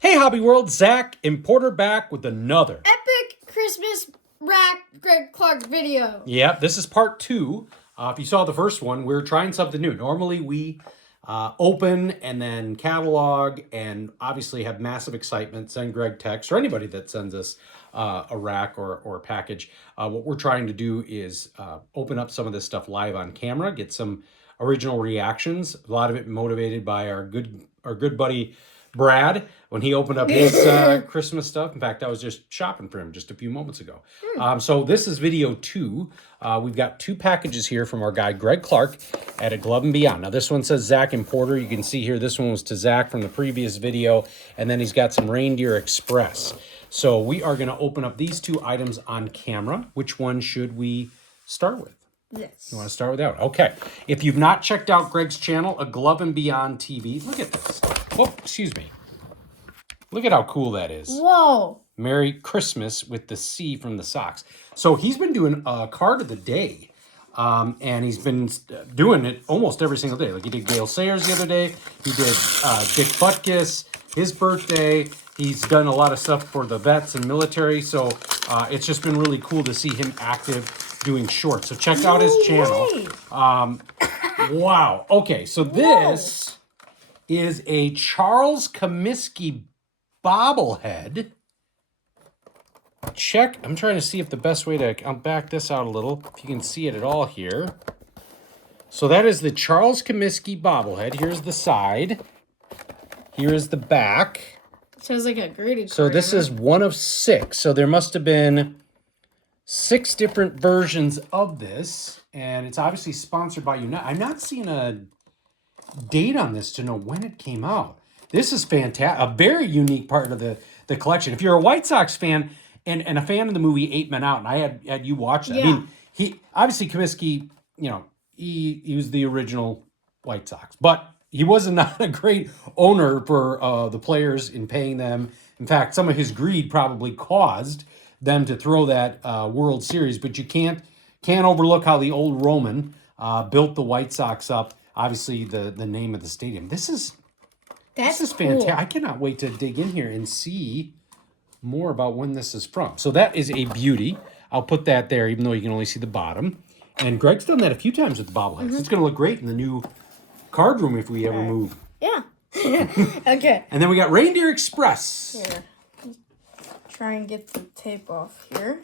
Hey Hobby World, Zach Importer back with another epic Christmas rack Greg Clark video. Yep, this is part two. If you saw the first one, we're trying something new. Normally we open and then catalog and obviously have massive excitement, send Greg text or anybody that sends us a rack or a package. What we're trying to do is open up some of this stuff live on camera, get some original reactions. A lot of it motivated by our good buddy Brad when he opened up his Christmas stuff. In fact, I was just shopping for him just a few moments ago. So this is video two. We've got two packages here from our guy Greg Clark at A Glove and Beyond. Now this one says Zach Importer. You can see here this one was to Zach from the previous video, and then he's got some Reindeer Express. So we are going to open up these two items on camera. Which one should we start with? Yes. You want to start with that one? Okay. If you've not checked out Greg's channel, A Glove and Beyond TV, look at this. Whoop, excuse me. Look at how cool that is. Whoa. Merry Christmas with the C from the socks. So he's been doing a card of the day. And he's been doing it almost every single day. Like he did Gale Sayers the other day. He did Dick Butkus, his birthday. He's done a lot of stuff for the vets and military. So it's just been really cool to see him active doing shorts. So check out his channel. Wow. Okay, so this is a Charles Comiskey bobblehead. I'm trying to see if the best way to, I'll back this out a little, if you can see it at all here. So that is the Charles Comiskey bobblehead. Here's the side. Here is the back. Sounds like a greeting card. So this is one of 6. So there must have been 6 different versions of this. And it's obviously sponsored by United. I'm not seeing a date on this to know when it came out. This is fantastic. A very unique part of the collection. If you're a White Sox fan and a fan of the movie 8 Men Out, and I had you watch that. Yeah. I mean, he obviously Comiskey, he was the original White Sox, but he was not a great owner for the players in paying them. In fact, some of his greed probably caused them to throw that World Series. But you can't overlook how the old Roman built the White Sox up. Obviously, the name of the stadium. This is fantastic. Cool. I cannot wait to dig in here and see more about when this is from. So that is a beauty. I'll put that there, even though you can only see the bottom. And Greg's done that a few times with the bobbleheads. It's going to look great in the new card room if we ever move. Yeah. Okay. And then we got Reindeer Express. Here. Try and get the tape off here.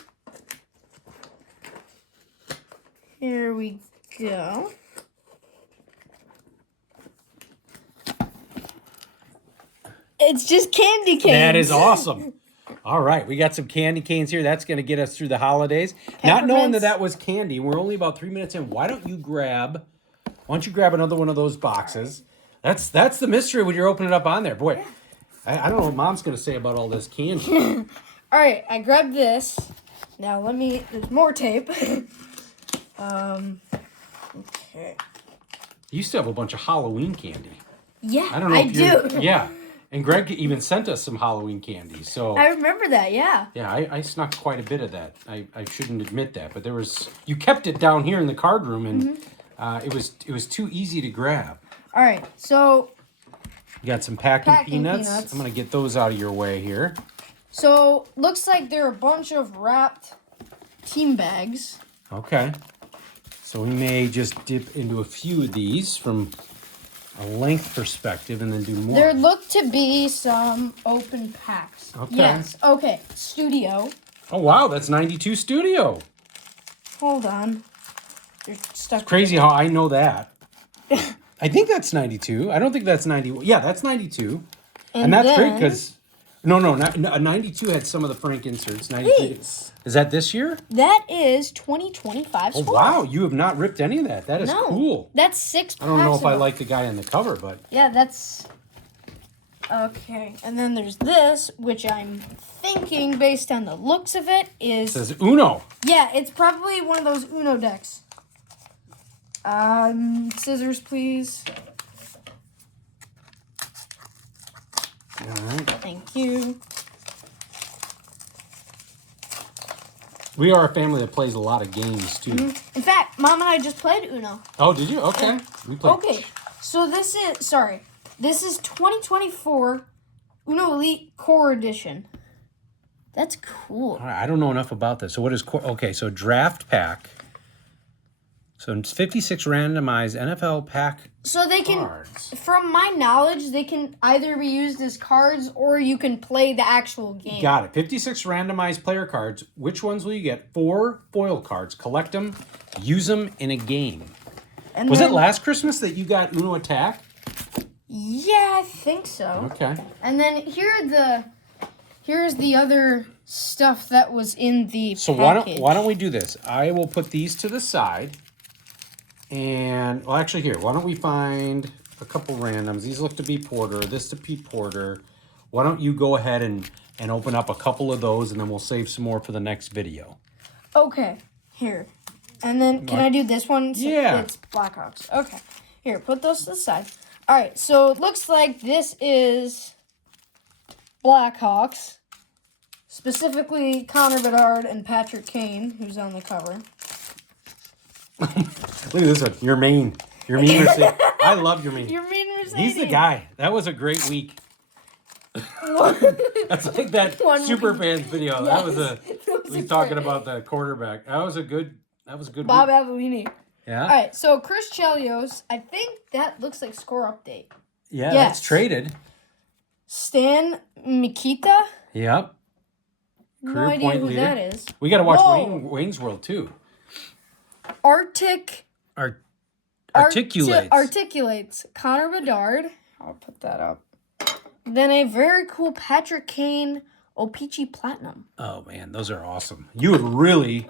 Here we go. It's just candy canes. That is awesome. All right, we got some candy canes here. That's going to get us through the holidays. Not knowing that was candy. We're only about 3 minutes in. Why don't you grab another one of those boxes? That's the mystery when you're opening it up on there. Boy, I don't know what Mom's going to say about all this candy. All right, I grabbed this. Now there's more tape. Okay. You still have a bunch of Halloween candy. Yeah, I don't know I if do. Yeah. And Greg even sent us some Halloween candy. So I remember that, yeah. yeah, I snuck quite a bit of that. I shouldn't admit that, but you kept it down here in the card room, and it was too easy to grab. All right, so You got some packing peanuts. peanuts. I'm gonna get those out of your way here. So looks like there are a bunch of wrapped team bags. Okay. So we may just dip into a few of these from a length perspective and then do more. There look to be some open packs. Okay. Yes. Okay. Studio. Oh wow, that's 92 Studio. Hold on. You're stuck. Crazy how I know that. I think that's 92. I don't think that's 91. Yeah, that's 92. And that's great because no, 92 had some of the Frank inserts. 93. These. Is that this year? That is 2025 Oh score. wow, you have not ripped any of that. That is cool. That's 6 packs. I don't know if of I them. like the guy on the cover, but Yeah, that's okay. And then there's this, which I'm thinking, based on the looks of it, it says Uno. yeah, it's probably one of those Uno decks. Scissors, please. All right. Thank you. We are a family that plays a lot of games too. In fact, Mom and I just played Uno. Oh, did you? Okay. We played. Okay, so this is 2024 Uno Elite Core Edition. That's cool. I don't know enough about this. So what is okay? So draft pack. So it's 56 randomized NFL pack. So they can, cards. from my knowledge, they can either be used as cards or you can play the actual game. Got it. 56 randomized player cards. Which ones will you get? 4 foil cards. Collect them. Use them in a game. And Was then, it last Christmas that you got Uno Attack? Yeah, I think so. Okay. And then here's the other stuff that was in the So package. why don't we do this? I will put these to the side. And, well, actually, here, why don't we find a couple randoms? These look to be Porter. This to be Porter. Why don't you go ahead and open up a couple of those, and then we'll save some more for the next video. Okay, here. And then, can I do this one? So Yeah. It's Blackhawks. Okay. Here, put those to the side. All right, so it looks like this is Blackhawks. Specifically, Connor Bedard and Patrick Kane, who's on the cover. Look at this one. Your main Mercedes. I love your main. Your mean Mercedes. He's the guy. That was a great week. That's like that One Super week. Fans video. Yes. That was he's talking about the quarterback. That was a good Bob week. Avellini. Yeah. All right, so Chris Chelios, I think that looks like score update. Yeah, Yes. that's traded. Stan Mikita? Yep. No Career idea point who leader. that is. We got to watch Whoa. Wayne's World too. Articulates. Articulates. Connor Bedard. I'll put that up. Then a very cool Patrick Kane O-Pee-Chee Platinum. Oh man, those are awesome. You have really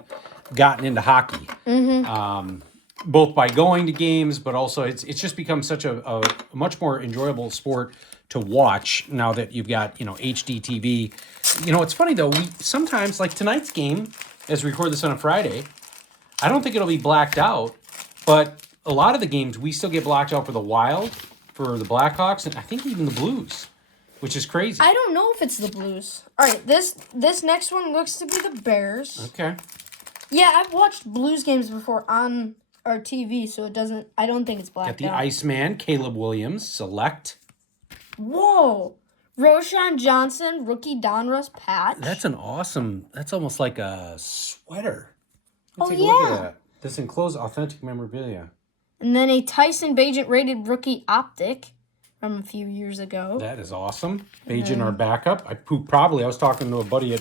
gotten into hockey, both by going to games, but also it's just become such a much more enjoyable sport to watch now that you've got HD TV. It's funny though. We sometimes, like tonight's game, as we record this on a Friday, I don't think it'll be blacked out, but a lot of the games we still get blacked out for the Wild, for the Blackhawks, and I think even the Blues, which is crazy. I don't know if it's the Blues. All right, this next one looks to be the Bears. Okay. Yeah, I've watched Blues games before on our TV, so I don't think it's Got blacked the out. Iceman, Caleb Williams, select. Whoa! Roshan Johnson, rookie Donruss patch. That's that's almost like a sweater. Let's Oh, take a look yeah. at that. This enclosed authentic memorabilia. And then a Tyson Bagent rated rookie optic from a few years ago. That is awesome. Bajan, our backup. I was talking to a buddy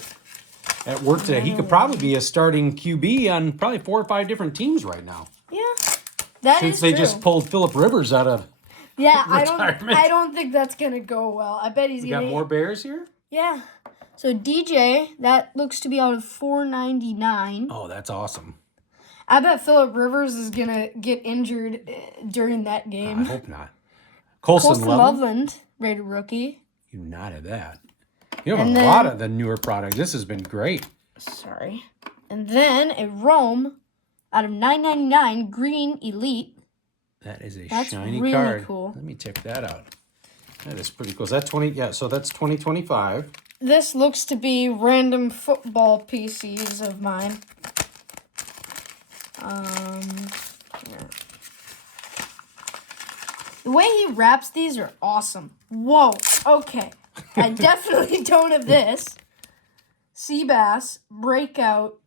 at work today. He could probably be a starting QB on probably 4 or 5 different teams right now. Yeah, that Since is they true. just pulled Phillip Rivers out of. Yeah, retirement. I don't think that's gonna go well. I bet he's We gonna. got more Bears here? Yeah. So DJ, that looks to be out of $4.99. Oh, that's awesome. I bet Phillip Rivers is gonna get injured during that I game. hope not. Colson Colson Loveland. Loveland, rated rookie. You nodded that. You have And a then- lot of the newer products. This has been great. Sorry. And then a Rome out of $9.99 green elite. That is a That's shiny really card. cool. Let me check that out. That is pretty cool. Is that 20? Yeah, so that's 2025. This looks to be random football PCs of mine. Here. The way he wraps these are awesome. Whoa. Okay. I definitely don't have this. Seabass Breakout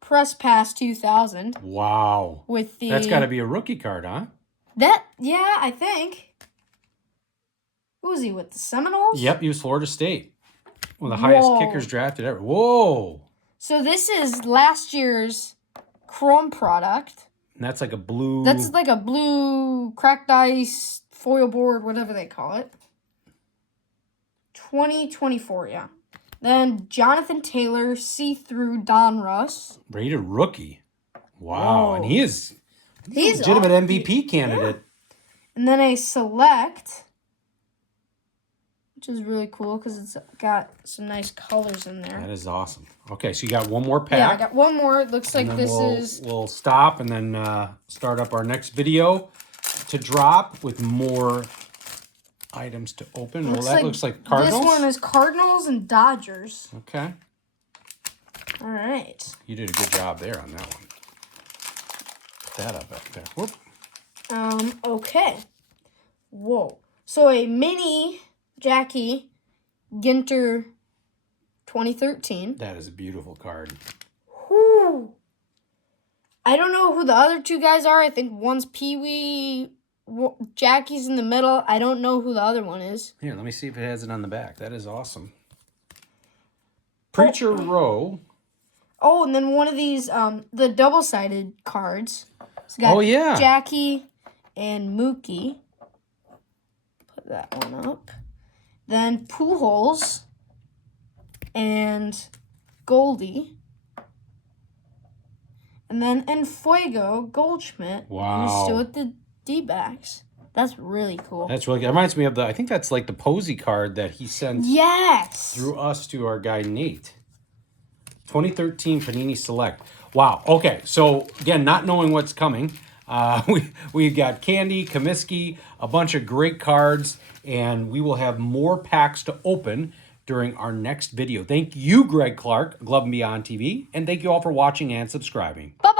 Press Pass 2000 Wow. with the. That's got to be a rookie card, huh? Yeah, I think. Who was he with? The Seminoles? Yep, he was Florida State. One of the highest Whoa. kickers drafted ever. Whoa. So this is last year's Chrome product. And that's like a blue. That's like a blue cracked ice foil board, whatever they call it. 2024, yeah. Then Jonathan Taylor, see-through Donruss. rated rookie. Wow. Whoa. And he's a He's legitimate awesome. MVP candidate. And then a select, which is really cool because it's got some nice colors in there. That is awesome. Okay, so you got one more pack. Yeah, I got one more. It looks like and then this we'll stop and then start up our next video to drop with more items to open. Well, that looks like Cardinals. This one is Cardinals and Dodgers. Okay. All right. You did a good job there on that one. Put that up there. Whoop. Okay. Whoa. So a mini Jackie Ginter 2013. That is a beautiful card. Whew. I don't know who the other two guys are. I think one's Pee Wee, Jackie's in the middle. I don't know who the other one is. Here, let me see if it has it on the back. That is awesome. Preacher Row. Oh, and then one of these, the double-sided cards. It's got Oh, yeah. Jackie and Mookie. Put that one up. Then Pujols and Goldie. And then Fuego Goldschmidt. Wow. Who's still with the D-backs. That's really cool. That's really good. It reminds me of I think that's like the Posey card that he sent Yes. through us to our guy Nate. 2013 Panini Select. Wow. Okay. So again, not knowing what's coming, we've got Candy, Comiskey, a bunch of great cards, and we will have more packs to open during our next video. Thank you, Greg Clark, Glove and Beyond TV, and thank you all for watching and subscribing. Bye-bye.